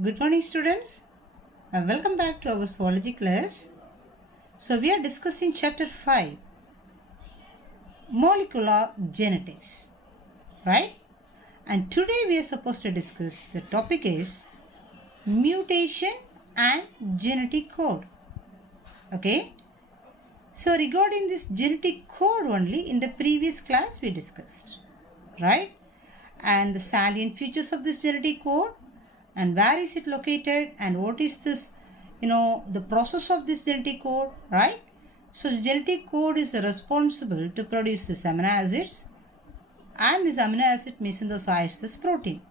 Good morning, students. Welcome back to our zoology class. So we are discussing chapter 5, molecular genetics, right? And today we are supposed to discuss the topic is mutation and genetic code. Okay? So regarding this genetic code only in the previous class we discussed, right? And the salient features of this genetic code, and where is it located, and what is this, the process of this genetic code, right? So the genetic code is responsible to produce this amino acids, and this amino acid may synthesize this protein,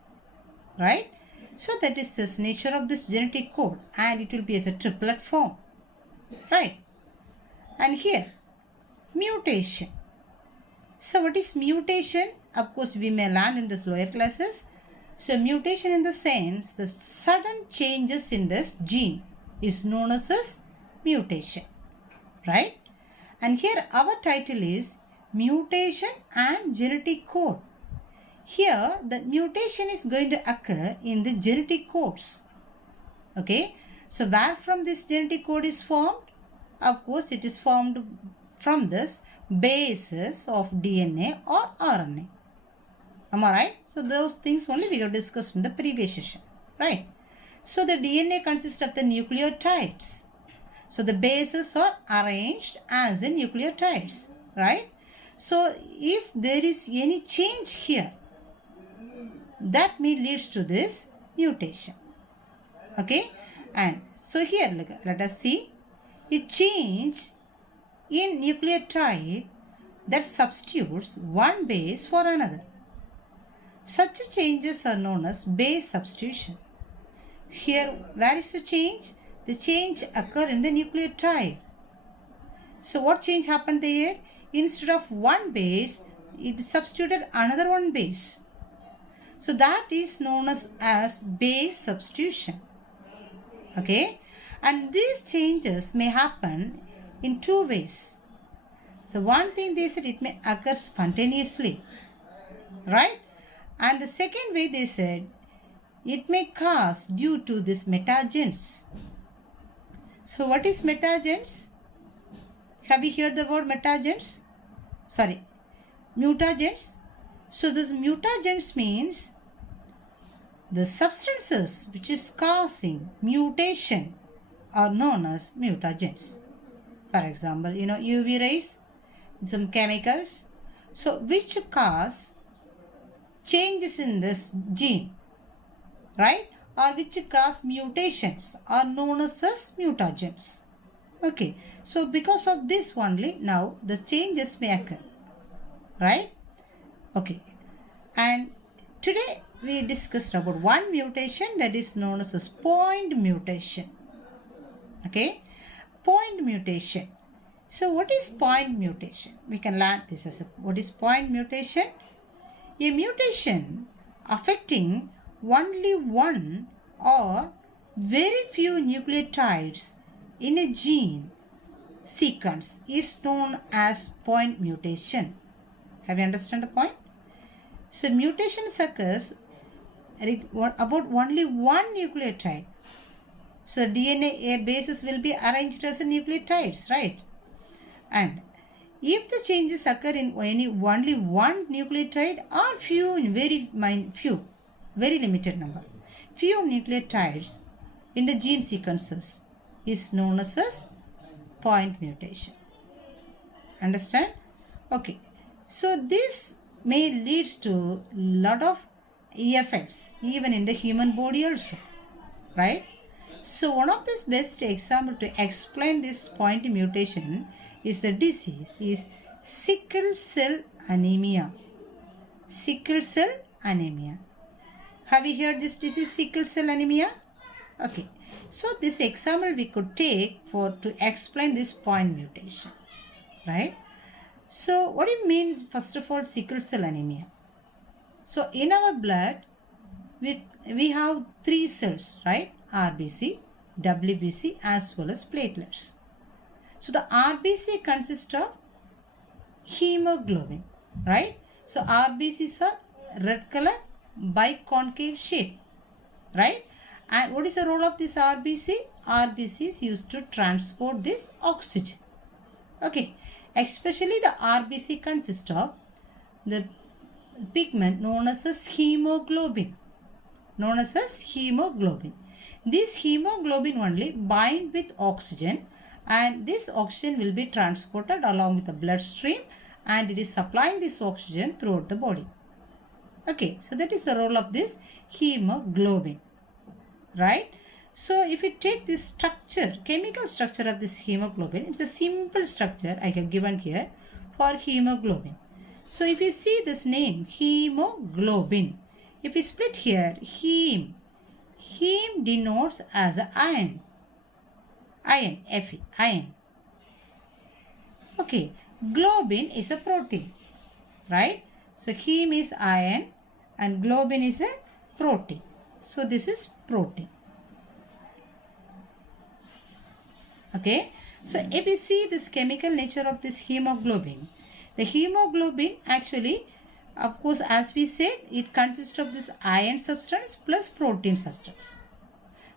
right? So that is this nature of this genetic code, and it will be as a triplet form, right? And here, mutation. So what is mutation? Of course, we may learn in this lower classes. So mutation in the sense, the sudden changes in this gene is known as mutation, right? And here our title is mutation and genetic code. Here the mutation is going to occur in the genetic codes. Okay, so where from this genetic code is formed? Of course, it is formed from this bases of DNA or RNA. Am I right? So those things only we have discussed in the previous session, right? So the DNA consists of the nucleotides. So the bases are arranged as the nucleotides, right? So if there is any change here, that may leads to this mutation. Okay? And so here let us see a change in nucleotide that substitutes one base for another. Such changes are known as base substitution. Here, where is the change? The change occurs in the nucleotide. So what change happened there? Instead of one base, it substituted another one base. So that is known as base substitution. Okay? And these changes may happen in two ways. So one thing they said, it may occur spontaneously, right? And the second way they said, it may cause due to this mutagens. So what is mutagens? Have you heard the word mutagens? Sorry, mutagens. So this mutagens means the substances which is causing mutation are known as mutagens. For example, UV rays, some chemicals, so which cause changes in this gene, right, or which cause mutations are known as mutagens. Okay, so because of this only now the changes may occur, right? Okay, and today we discussed about one mutation that is known as point mutation. Okay, point mutation. So what is point mutation? We can learn this as what is point mutation? A mutation affecting only one or very few nucleotides in a gene sequence is known as point mutation. Have you understand the point? So mutation occurs about only one nucleotide. So DNA bases will be arranged as nucleotides, right? And if the changes occur in only one nucleotide or very limited number, few nucleotides in the gene sequences is known as point mutation. Understand? Okay. So this may leads to lot of effects even in the human body also, right? So one of the best example to explain this point mutation is the disease is sickle cell anemia. Sickle cell anemia. Have you heard this disease, sickle cell anemia? Okay. So this example we could take to explain this point mutation, right? So what do you mean first of all sickle cell anemia? So in our blood we have three cells, right? RBC, WBC as well as platelets. So the RBC consists of hemoglobin, right? So RBCs are red color biconcave shape, right? And what is the role of this RBC? RBC is used to transport this oxygen. Okay, especially the RBC consists of the pigment known as hemoglobin. This hemoglobin only bind with oxygen, and this oxygen will be transported along with the bloodstream, and it is supplying this oxygen throughout the body. Okay, so that is the role of this hemoglobin, right? So if you take this structure, chemical structure of this hemoglobin, it's a simple structure I have given here for hemoglobin. So if you see this name, hemoglobin, if we split here, heme denotes as a iron, Fe, iron. Okay, globin is a protein, right? So heme is iron and globin is a protein. So this is protein. Okay, so if we see this chemical nature of this hemoglobin, the hemoglobin actually, of course, as we said, it consists of this iron substance plus protein substance.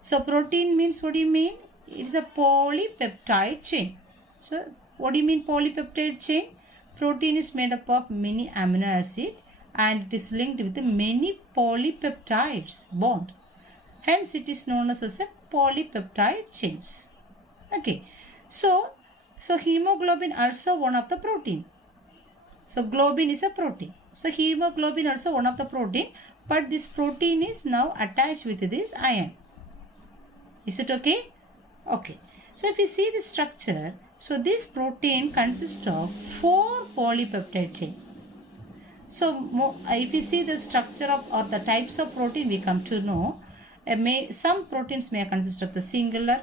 So protein means, what do you mean? It is a polypeptide chain. So what do you mean polypeptide chain? Protein is made up of many amino acids and it is linked with many polypeptides bond. Hence it is known as a polypeptide chains. Okay, so hemoglobin also one of the protein. So globin is a protein. So hemoglobin also one of the protein, but this protein is now attached with this iron. Is it okay? Okay. So if you see the structure, so this protein consists of 4 polypeptide chain. So if you see the structure of or the types of protein, we come to know some proteins may consist of the singular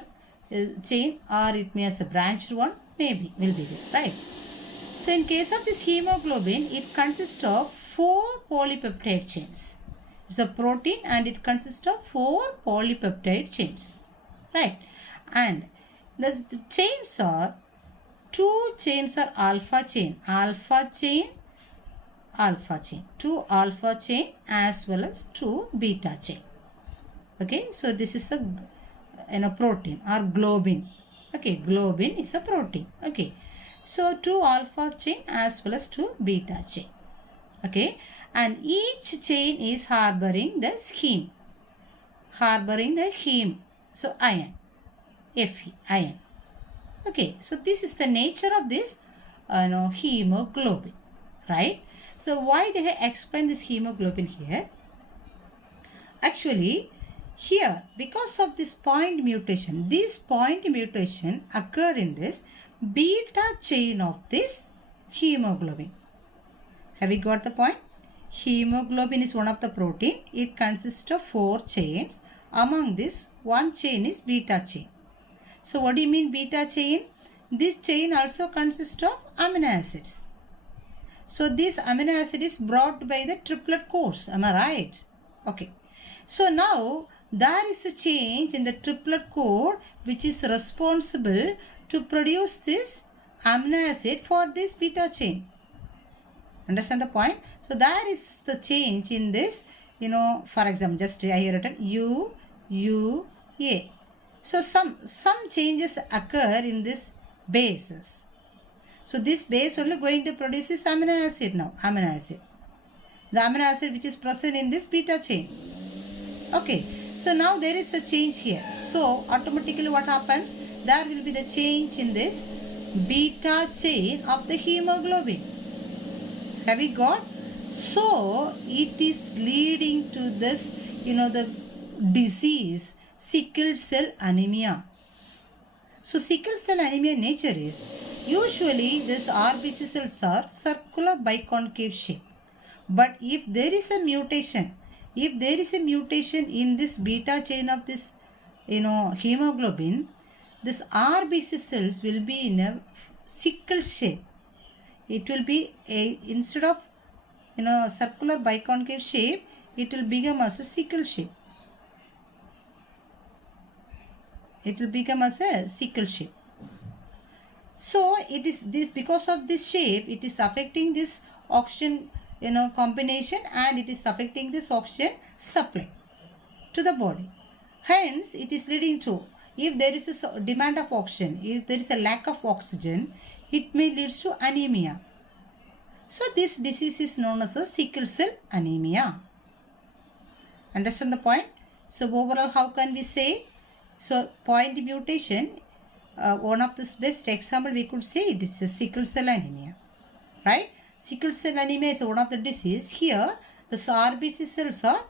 chain, or it may as a branched one, maybe will be there, right? So in case of this hemoglobin, it consists of 4 polypeptide chains. It's a protein and it consists of 4 polypeptide chains, right? And the chains are, 2 chains are alpha chain, 2 alpha chain as well as 2 beta chain. Okay, so this is the protein or globin. Okay, globin is a protein. Okay, so 2 alpha chain as well as 2 beta chain. Okay, and each chain is harboring the heme. So iron, Fe, iron. Okay, so this is the nature of this hemoglobin, right? So why they have explained this hemoglobin here? Actually, here, because of this point mutation occur in this beta chain of this hemoglobin. Have you got the point? Hemoglobin is one of the protein. It consists of 4 chains. Among this, one chain is beta chain. So what do you mean beta chain? This chain also consists of amino acids. So this amino acid is brought by the triplet course. Am I right? Okay. So now there is a change in the triplet code which is responsible to produce this amino acid for this beta chain. Understand the point? So there is the change in this, for example, just I have written A. So some changes occur in this bases. So this base only going to produce this amino acid now. The amino acid which is present in this beta chain. Okay. So now there is a change here. So automatically what happens? There will be the change in this beta chain of the hemoglobin. Have you got? So it is leading to this, the disease, sickle cell anemia. So sickle cell anemia nature is, usually this RBC cells are circular biconcave shape. But if there is a mutation in this beta chain of this, hemoglobin, this RBC cells will be in a sickle shape. It will be instead of, circular biconcave shape, it will become as a sickle shape. So it is this, because of this shape, it is affecting this oxygen, combination, and it is affecting this oxygen supply to the body. Hence, it is leading to, if there is a demand of oxygen, if there is a lack of oxygen, it may lead to anemia. So, this disease is known as a sickle cell anemia. Understand the point? So, overall, how can we say? So, point mutation, one of the best example we could say it is a sickle cell anemia. Right? Sickle cell anemia is one of the disease. Here, the RBC cells are,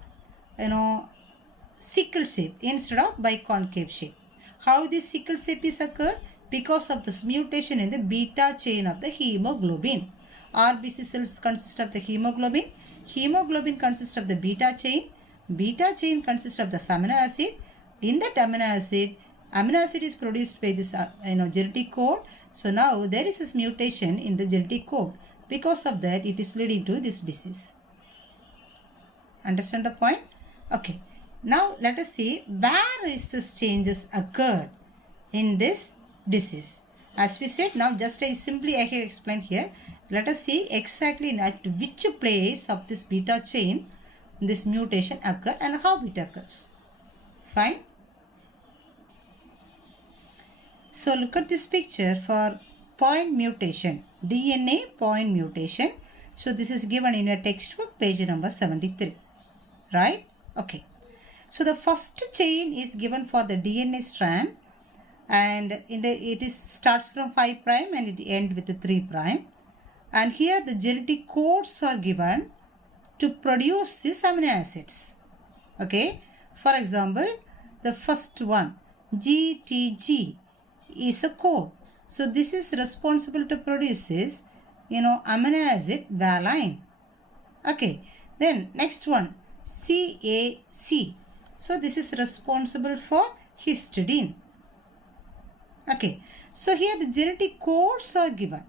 sickle shape instead of biconcave shape. How this sickle shape is occurred? Because of this mutation in the beta chain of the hemoglobin. RBC cells consist of the hemoglobin. Hemoglobin consists of the beta chain. Beta chain consists of the amino acid. In that amino acid is produced by this genetic code. So now there is this mutation in the genetic code. Because of that, it is leading to this disease. Understand the point? Okay. Now let us see where is this changes occurred in this disease. As we said, now just I have explained here. Let us see exactly at which place of this beta chain this mutation occur and how it occurs. Fine. So look at this picture for point mutation, DNA point mutation. So this is given in your textbook, page number 73. Right? Okay. So the first chain is given for the DNA strand, and it starts from 5' and it ends with the 3'. And here the genetic codes are given to produce these amino acids. Okay. For example, the first one, GTG, is a code. So this is responsible to produce this, amino acid valine. Okay. Then next one, CAC. So this is responsible for histidine. Okay. So here the genetic codes are given.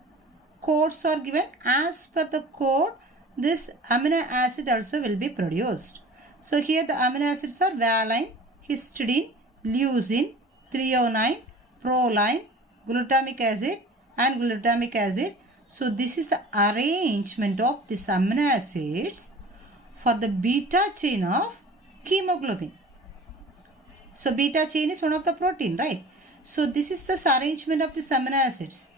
Codes are given. As per the code, this amino acid also will be produced. So here the amino acids are valine, histidine, leucine, threonine, proline, glutamic acid and glutamic acid. So this is the arrangement of these amino acids for the beta chain of hemoglobin. So beta chain is one of the protein, right? So this is the arrangement of these amino acids.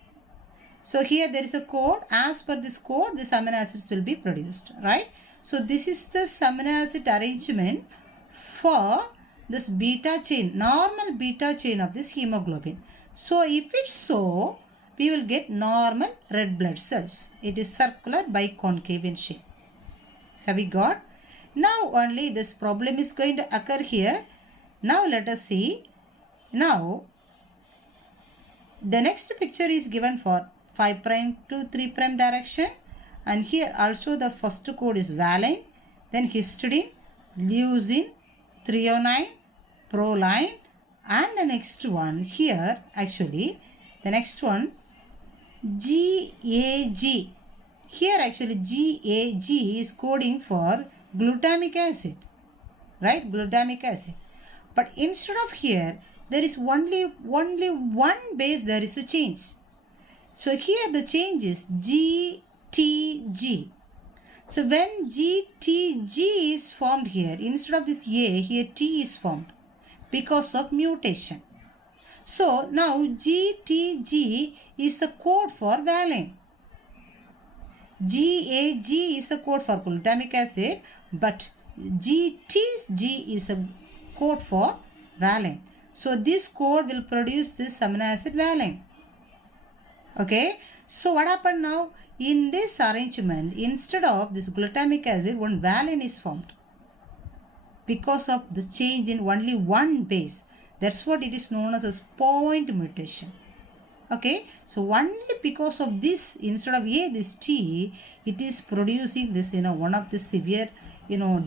So here there is a code. As per this code, these amino acids will be produced, right? So this is the amino acid arrangement for this beta chain, normal beta chain of this hemoglobin. So if it's so, we will get normal red blood cells. It is circular biconcave in shape. Have we got? Now only this problem is going to occur here. Now let us see. Now the next picture is given for 5' to 3' direction, and here also the first code is valine, then histidine, leucine, threonine, proline, and the next one here actually the next one GAG. Here actually GAG is coding for glutamic acid, right? Glutamic acid. But instead of here, there is only one base, there is a change. So here the change is GTG. So when GTG is formed here, instead of this A, here T is formed because of mutation. So now GTG is the code for valine. GAG is the code for glutamic acid, but GTG is a code for valine. So this code will produce this amino acid valine. Okay. So what happened now? In this arrangement, instead of this glutamic acid, one valine is formed because of the change in only one base. That's what it is known as point mutation. Okay. So only because of this, instead of A, this T, it is producing this, one of the severe,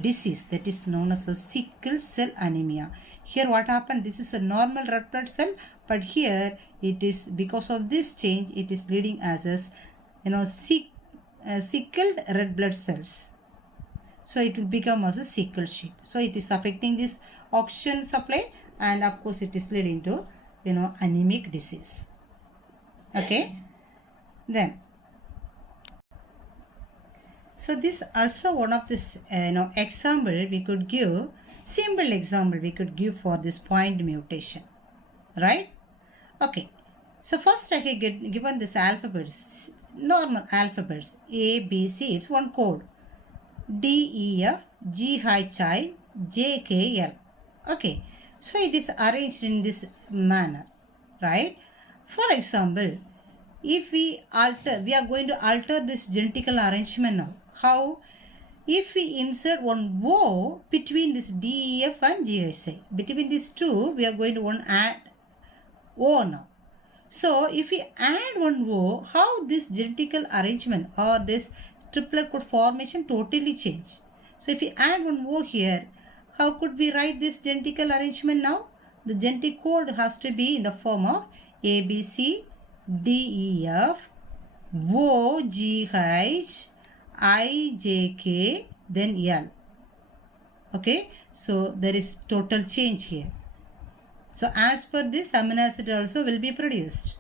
disease that is known as a sickle cell anemia. Here what happened? This is a normal red blood cell, but here it is because of this change, it is leading as sickled red blood cells. So it will become as a sickle shape. So it is affecting this oxygen supply, and of course it is leading to anemic disease. Okay. Then so this also one of this example we could give Simple example we could give for this point mutation, right? Okay, so first I have given this alphabets, normal alphabets A, B, C. It's one code. D, E, F, G, H, I, J, K, L. Okay, so it is arranged in this manner, right? For example, if we are going to alter this genetical arrangement now. How? If we insert one O between this D, E, F and G, H, I. Between these two, we are going to add O now. So, if we add one O, how this genetical arrangement or this triplet code formation totally change. So, if we add one O here, how could we write this genetical arrangement now? The genetic code has to be in the form of A, B, C, D, E, F, O, G, H, I, J, K, then L. Okay, so there is total change here. So as per this, amino acid also will be produced.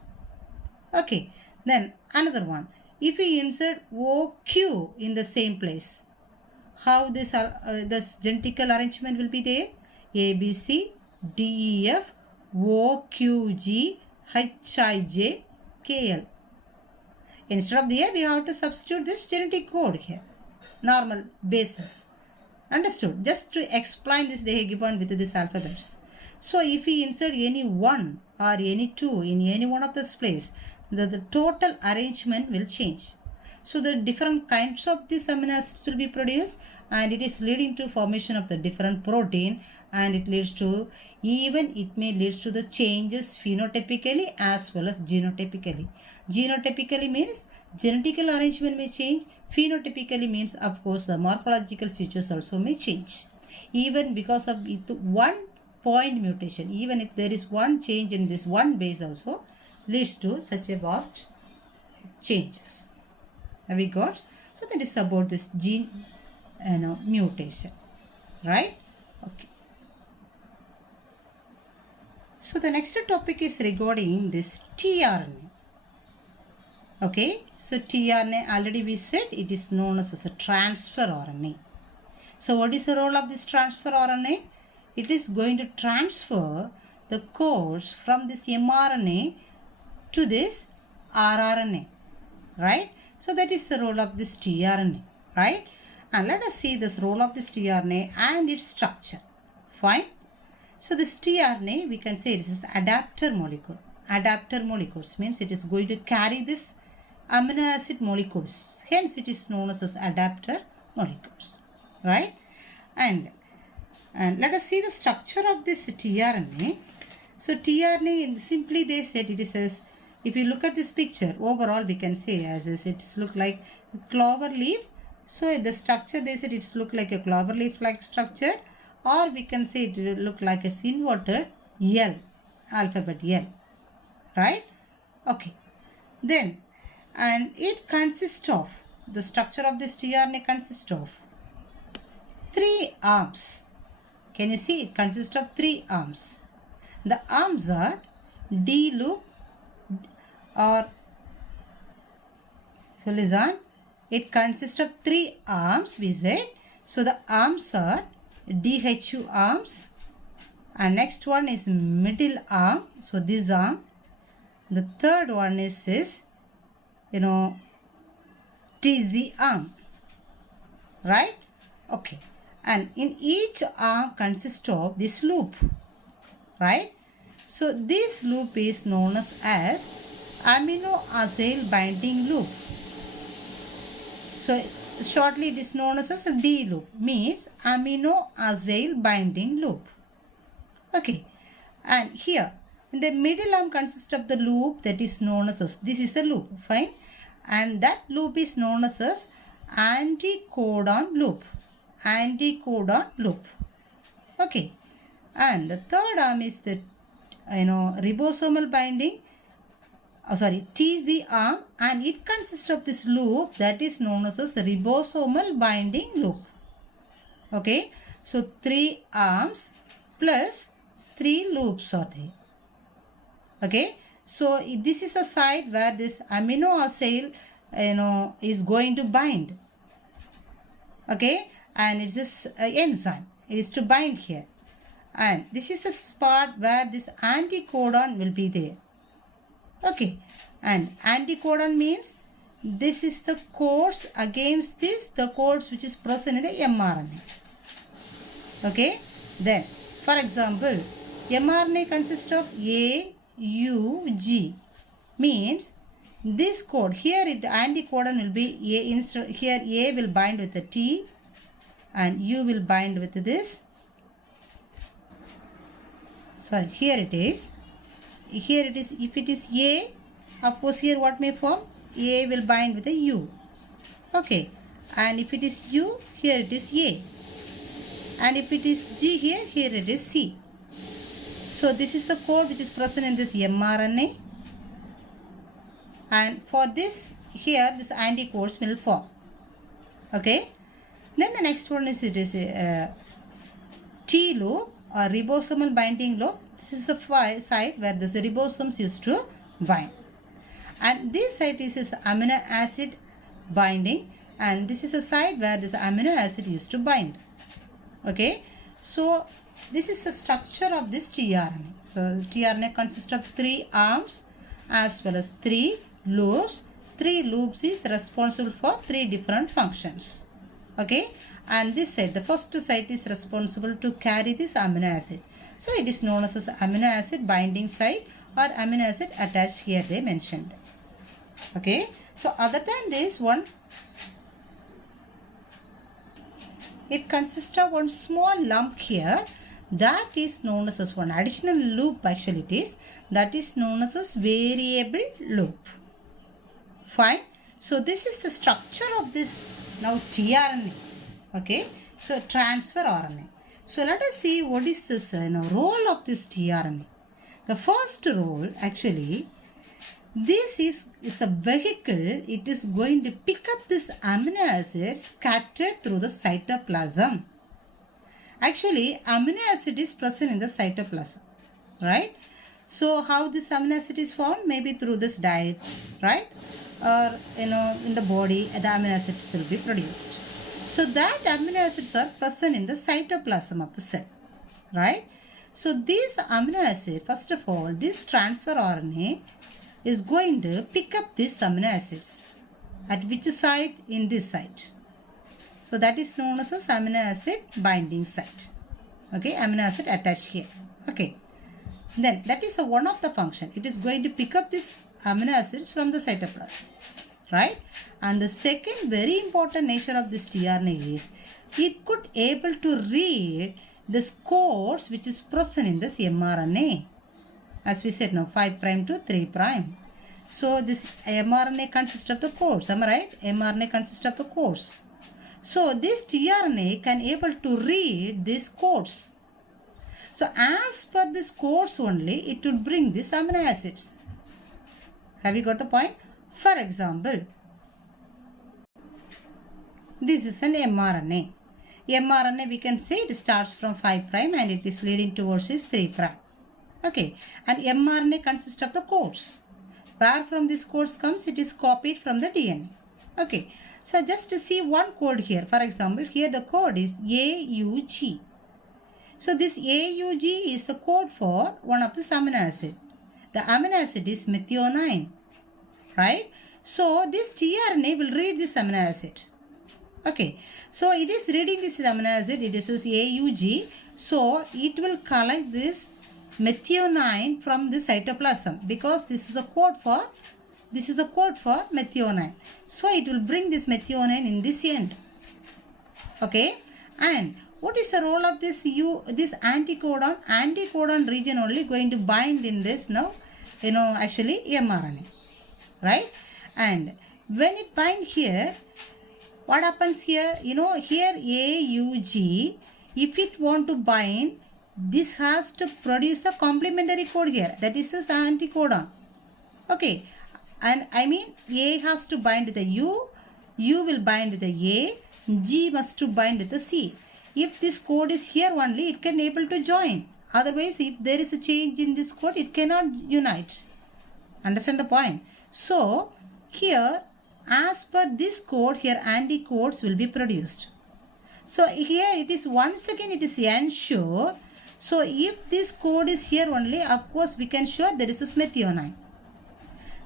Okay, then another one. If we insert OQ in the same place, how this genetical arrangement will be there? A, B, C, D, E, F, O, Q, G, H, I, J, K, L. Instead of there, we have to substitute this genetic code here. Normal basis. Understood? Just to explain this, they have given with this alphabets. So, if we insert any one or any two in any one of this place, the total arrangement will change. So, the different kinds of these amino acids will be produced, and it is leading to formation of the different protein, and it may lead to the changes phenotypically as well as genotypically. Genotypically means genetical arrangement may change. Phenotypically means, of course, the morphological features also may change. Even because of one point mutation, even if there is one change in this one base also leads to such a vast changes. Have we got? So that is about this gene mutation, right? Okay. So the next topic is regarding this tRNA. Okay, so tRNA already we said it is known as a transfer RNA. So what is the role of this transfer RNA? It is going to transfer the codes from this mRNA to this rRNA, right? So that is the role of this tRNA, right? And let us see this role of this tRNA and its structure. Fine. So this tRNA, we can say this is adapter molecule. Adapter molecules means it is going to carry this amino acid molecules. Hence it is known as adapter molecules, right? And let us see the structure of this tRNA. So tRNA, simply they said it is as, if you look at this picture, overall we can say as it's look like a clover leaf. So the structure they said it's look like a clover leaf like structure, or we can say it will look like a inverted L, alphabet L, right? Okay. Then, and it consists of, the structure of this tRNA consists of 3 arms. Can you see? It consists of 3 arms. The arms are D loop, or so listen, it consists of 3 arms we said. So the arms are DHU arms, and next one is middle arm, so this arm. The third one is TZ arm, right? Okay. And in each arm consists of this loop, right? So this loop is known as amino acyl binding loop. So shortly it is known as a D loop, means amino acyl binding loop. Okay. And here in the middle arm consists of the loop that is known as, this is the loop, fine. And that loop is known as anticodon loop. Anticodon loop. Okay. And the third arm is the ribosomal binding, TZ arm, and it consists of this loop that is known as ribosomal binding loop. Okay. So 3 arms plus 3 loops are there. Okay. So this is a site where this amino acyl is going to bind. Okay. And it's just an enzyme. is to bind here. And this is the spot where this anticodon will be there. Okay, and anticodon means this is the codes against this, the codes which is present in the mRNA. Okay, then for example, mRNA consists of A, U, G. Means this code here, anticodon will be A. Here A will bind with the T and U will bind with this. Sorry, here it is. Here it is. If it is A, of course here what may form? A will bind with a U. Okay, and if it is U, here it is A. And if it is G here, here it is C. So this is the code which is present in this mRNA. And for this, here this anticodes will form. Okay. Then the next one is it is T loop or ribosomal binding loop. This is the site where the ribosomes used to bind. And this site is amino acid binding, and this is a site where this amino acid used to bind. Okay. So this is the structure of this tRNA. So tRNA consists of 3 arms as well as 3 loops. 3 loops is responsible for 3 different functions. Okay, and this side, the first site is responsible to carry this amino acid. So it is known as amino acid binding site or amino acid attached here they mentioned. Okay, so other than this one, it consists of one small lump here that is known as one additional loop actually it is, that is known as variable loop. Fine. So this is the structure of this now tRNA. Okay. So transfer RNA. So let us see what is this role of this tRNA. The first role actually, this is a vehicle. It is going to pick up this amino acids scattered through the cytoplasm. Actually, amino acid is present in the cytoplasm, right? So how this amino acid is formed? Maybe through this diet, right? Or in the body, the amino acids will be produced. So that amino acids are present in the cytoplasm of the cell, right? So this amino acid, first of all, this transfer RNA is going to pick up these amino acids. At which site? In this site. So that is known as amino acid binding site. Okay, amino acid attached here. Okay. Then that is one of the function. It is going to pick up this amino acids from the cytoplasm. Right? And the second very important nature of this tRNA is it could able to read the codes which is present in this mRNA. As we said now, 5' to 3'. So this mRNA consists of the codes. Am I right? mRNA consists of the codes. So this tRNA can able to read these codes. So as per this codes only, it would bring these amino acids. Have you got the point? For example, this is an mRNA. mRNA we can say it starts from 5' and it is leading towards this 3'. Okay, and mRNA consists of the codes. Where from this codes comes, it is copied from the DNA. Okay, so just to see one code here. For example, here the code is AUG. So this AUG is the code for one of the amino acid. The amino acid is methionine, right? So this tRNA will read this amino acid. Okay, so it is reading this amino acid. It is this AUG. So it will collect this methionine from the cytoplasm because this is a code for methionine. So it will bring this methionine in this end. Okay, and what is the role of this anticodon? Anticodon region only going to bind in this now, actually mRNA, right? And when it bind here, what happens here? Here AUG, if it want to bind, this has to produce the complementary code here. That is this anticodon. Okay. And I mean A has to bind with the U will bind with the A, G must to bind with the C. If this code is here only, it can able to join. Otherwise, if there is a change in this code, it cannot unite. Understand the point? So, here, as per this code, here anticodes will be produced. So here it is once again it is ensure. So if this code is here only, of course we can show there is a methionine.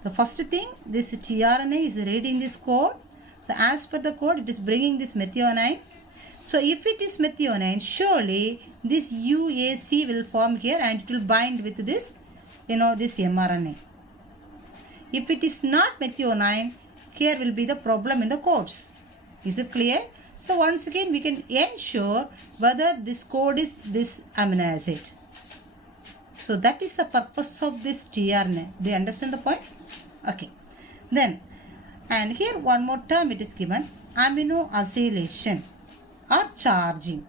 The first thing, this tRNA is reading this code. So as per the code, it is bringing this methionine. So if it is methionine, surely this UAC will form here and it will bind with this, this mRNA. If it is not methionine, here will be the problem in the codes. Is it clear? So once again, we can ensure whether this code is this amino acid. So that is the purpose of this tRNA. Do you understand the point? Okay. Then, and here one more term it is given, amino acylation or charging.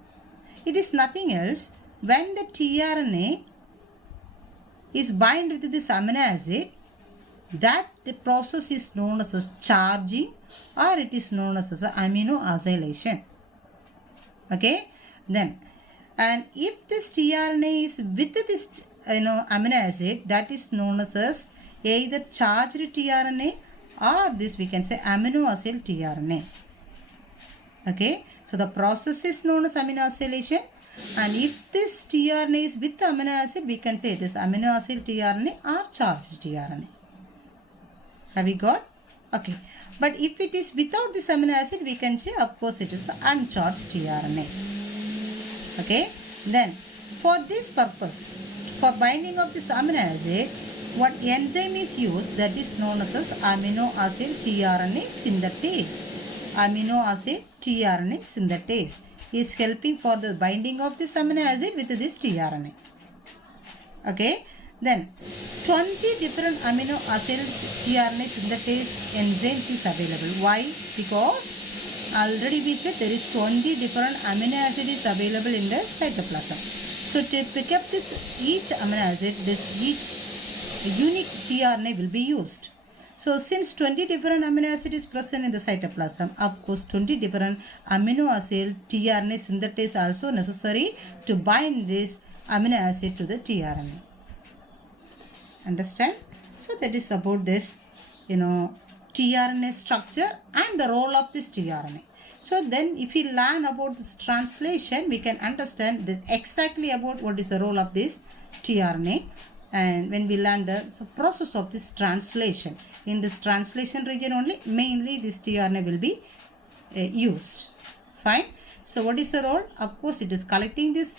It is nothing else. When the tRNA is bind with this amino acid, that the process is known as charging or it is known as amino acylation. Okay. Then, and if this tRNA is with this amino acid, that is known as either charged tRNA or this we can say amino acyl tRNA. Okay. So the process is known as amino acylation, and if this tRNA is with amino acid, we can say it is amino acyl tRNA or charged tRNA. Have we got? Okay. But if it is without this amino acid, we can say of course it is uncharged tRNA. Okay. Then for this purpose, for binding of this amino acid, what enzyme is used, that is known as amino acyl tRNA synthetase. Amino acyl tRNA synthetase is helping for the binding of this amino acid with this tRNA. Okay. Then 20 different amino acyl tRNA synthetase enzymes is available. Why? Because already we said there is 20 different amino acid is available in the cytoplasm. So to pick up this each amino acid, this each unique tRNA will be used. So since 20 different amino acid is present in the cytoplasm, of course 20 different amino acid tRNA synthetase also necessary to bind this amino acid to the tRNA. Understand? So that is about this, tRNA structure and the role of this tRNA. So then if we learn about this translation, we can understand this exactly about what is the role of this tRNA. And when we learn the process of this translation, in this translation region only, mainly this tRNA will be used. Fine. So what is the role? Of course, it is collecting this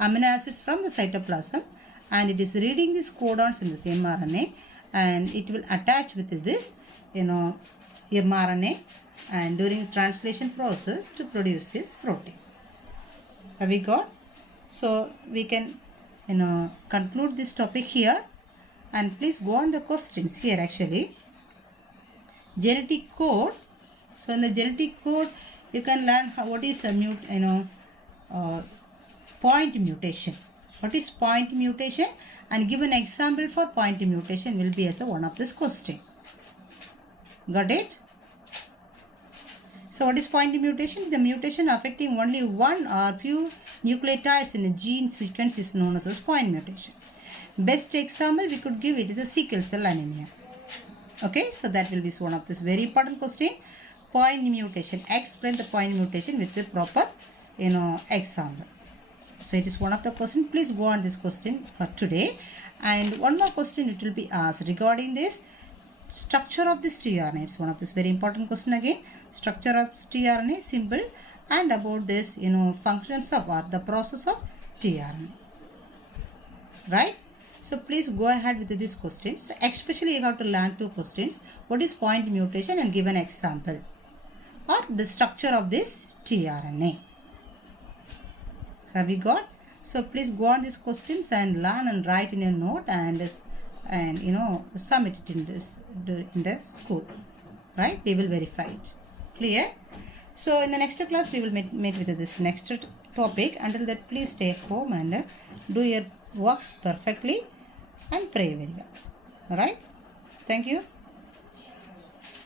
amino acids from the cytoplasm and it is reading these codons in this mRNA and it will attach with this, mRNA, and during translation process to produce this protein. Have we got? So we can conclude this topic here, and please go on the questions here actually. Genetic code. So in the genetic code you can learn what is a point mutation. What is point mutation, and give an example for point mutation will be as one of this question. Got it? So what is point mutation? The mutation affecting only one or few nucleotides in a gene sequence is known as point mutation. Best example we could give it is a sickle cell anemia. Okay, so that will be one of this very important question. Point mutation. Explain the point mutation with the proper example. So it is one of the question. Please go on this question for today. And one more question it will be asked regarding this structure of this tRNA. It's one of this very important question again. Structure of tRNA, symbol, and about this functions of or the process of tRNA. Right? So please go ahead with this question. So especially you have to learn two questions. What is point mutation and give an example, or the structure of this tRNA. Have we got? So please go on these questions and learn and write in your note and submit it in the school. Right? We will verify it. Clear? So in the next class we will meet with this next topic. Until that, please stay home and do your works perfectly and pray very well. Alright? Thank you.